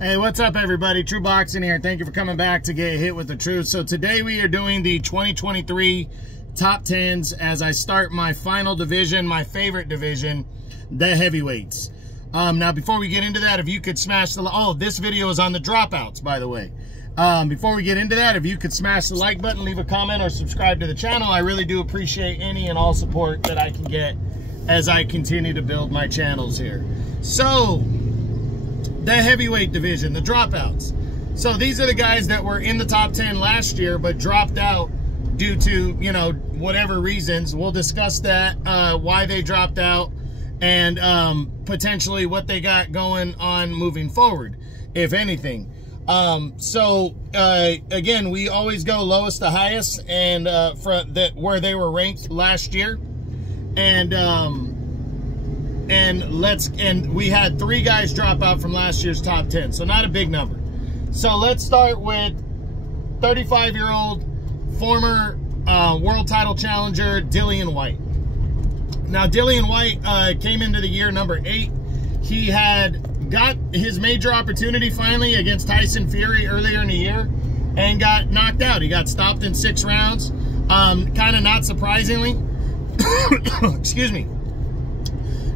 Hey, what's up everybody? True Boxing here. Thank you for coming back to get hit with the truth. So today we are doing the 2023 top 10s as I start my final division, my favorite division, the heavyweights. Now before we get into that, if you could smash the, this video is on the dropouts, by the way. Before we get into that, if you could smash the like button, leave a comment, or subscribe to the channel, I really do appreciate any and all support that I can get as I continue to build my channels here. So the heavyweight division, the dropouts. So these are the guys that were in the top 10 last year but dropped out due to, you know, whatever reasons. We'll discuss that, why they dropped out, and potentially what they got going on moving forward, if anything. Again, we always go lowest to highest, and where they were ranked last year. And we had 3 guys drop out from last year's top 10, so not a big number. So let's start with 35-year-old former world title challenger Dillian Whyte. Now Dillian Whyte came into the year number 8. He had got his major opportunity finally against Tyson Fury earlier in the year and got knocked out. He got stopped in 6 rounds, kind of not surprisingly. Excuse me.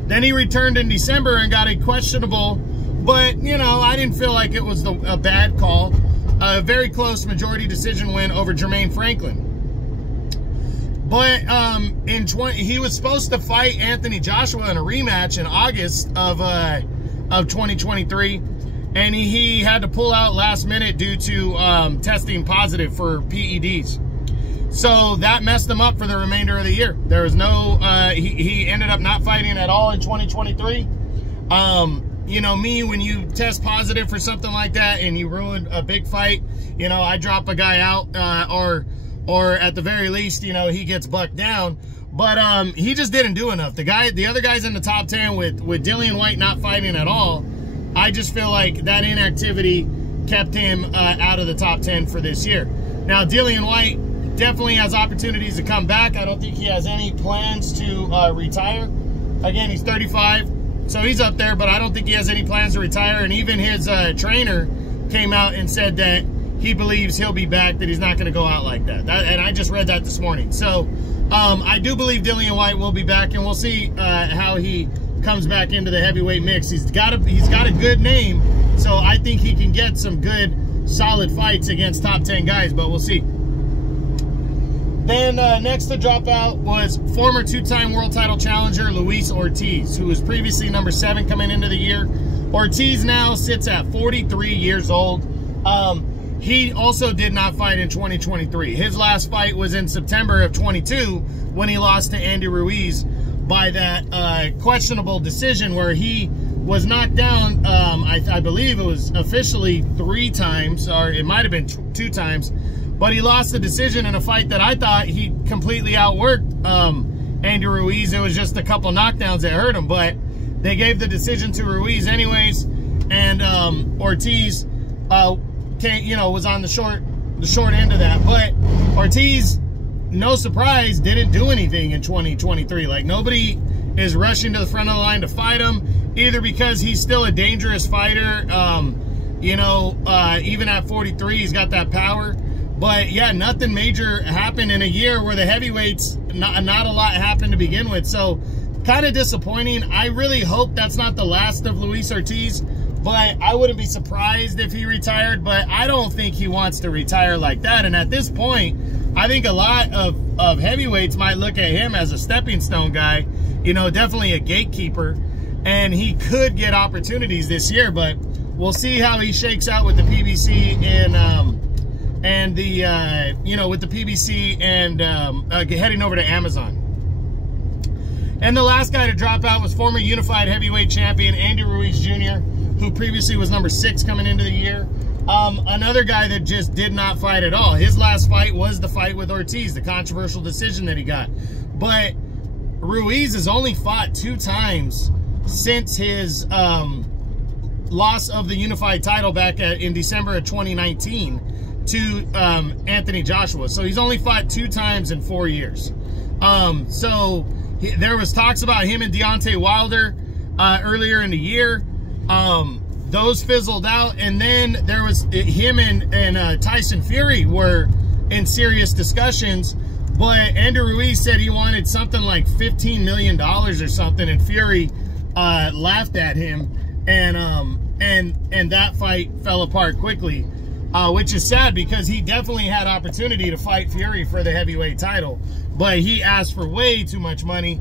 Then he returned in December and got a questionable, but, you know, I didn't feel like it was a bad call. A very close majority decision win over Jermaine Franklin. But he was supposed to fight Anthony Joshua in a rematch in August of 2023, and he had to pull out last minute due to testing positive for PEDs. So that messed him up for the remainder of the year. There was no, he ended up not fighting at all in 2023. You know, me, when you test positive for something like that and you ruin a big fight, you know, I drop a guy out, or at the very least, you know, he gets bucked down. But he just didn't do enough. The other guys in the top 10 with Dillian Whyte not fighting at all, I just feel like that inactivity kept him out of the top 10 for this year. Now, Dillian Whyte definitely has opportunities to come back. I don't think he has any plans to retire. Again, he's 35, so he's up there, but I don't think he has any plans to retire. And even his trainer came out and said that he believes he'll be back, that he's not going to go out like that. And I just read that this morning. So I do believe Dillian Whyte will be back, and we'll see how he comes back into the heavyweight mix. He's got a good name, so I think he can get some good, solid fights against top 10 guys, but we'll see. Then next to drop out was former 2-time world title challenger Luis Ortiz, who was previously number 7 coming into the year. Ortiz now sits at 43 years old. He also did not fight in 2023. His last fight was in September of 22 when he lost to Andy Ruiz by that questionable decision where he was knocked down, I believe it was officially 3 times, or it might have been 2 times. But he lost the decision in a fight that I thought he completely outworked Andy Ruiz. It was just a couple knockdowns that hurt him, but they gave the decision to Ruiz anyways. And Ortiz, was on the short end of that. But Ortiz, no surprise, didn't do anything in 2023. Like, nobody is rushing to the front of the line to fight him, either because he's still a dangerous fighter. Even at 43, he's got that power. But yeah, nothing major happened in a year where the heavyweights, not a lot happened to begin with. So kind of disappointing. I really hope that's not the last of Luis Ortiz, but I wouldn't be surprised if he retired, but I don't think he wants to retire like that. And at this point, I think a lot of heavyweights might look at him as a stepping stone guy, you know, definitely a gatekeeper, and he could get opportunities this year, but we'll see how he shakes out with the PBC with the PBC and heading over to Amazon. And the last guy to drop out was former unified heavyweight champion Andy Ruiz Jr., who previously was number 6 coming into the year. Another guy that just did not fight at all. His last fight was the fight with Ortiz, the controversial decision that he got. But Ruiz has only fought 2 times since his loss of the unified title back in December of 2019 to Anthony Joshua. So he's only fought 2 times in 4 years. There was talks about him and Deontay Wilder earlier in the year. those fizzled out, and then there was him and Tyson Fury were in serious discussions, but Andy Ruiz said he wanted something like $15 million or something, and Fury laughed at him, and that fight fell apart quickly, which is sad because he definitely had opportunity to fight Fury for the heavyweight title, but he asked for way too much money.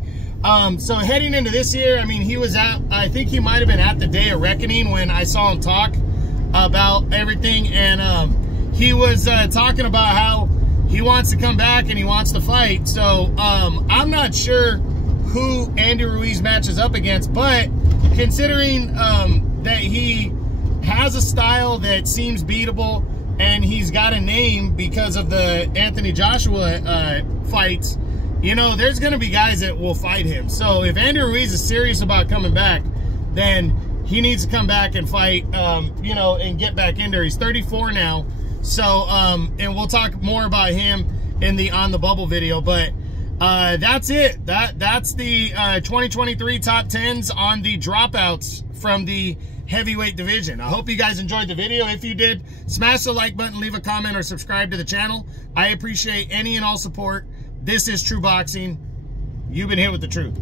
So heading into this year, I mean, he was at, I think he might have been at the Day of Reckoning when I saw him talk about everything, and he was talking about how he wants to come back and he wants to fight. So I'm not sure who Andy Ruiz matches up against, but considering that he has a style that seems beatable and he's got a name because of the Anthony Joshua fights, you know, there's going to be guys that will fight him. So if Andy Ruiz is serious about coming back, then he needs to come back and fight, you know, and get back in there. He's 34 now. So, and we'll talk more about him in the On the Bubble video, but that's it. That's the 2023 top 10s on the dropouts from the heavyweight division. I hope you guys enjoyed the video. If you did, smash the like button, leave a comment, or subscribe to the channel. I appreciate any and all support. This is True Boxing. You've been hit with the truth.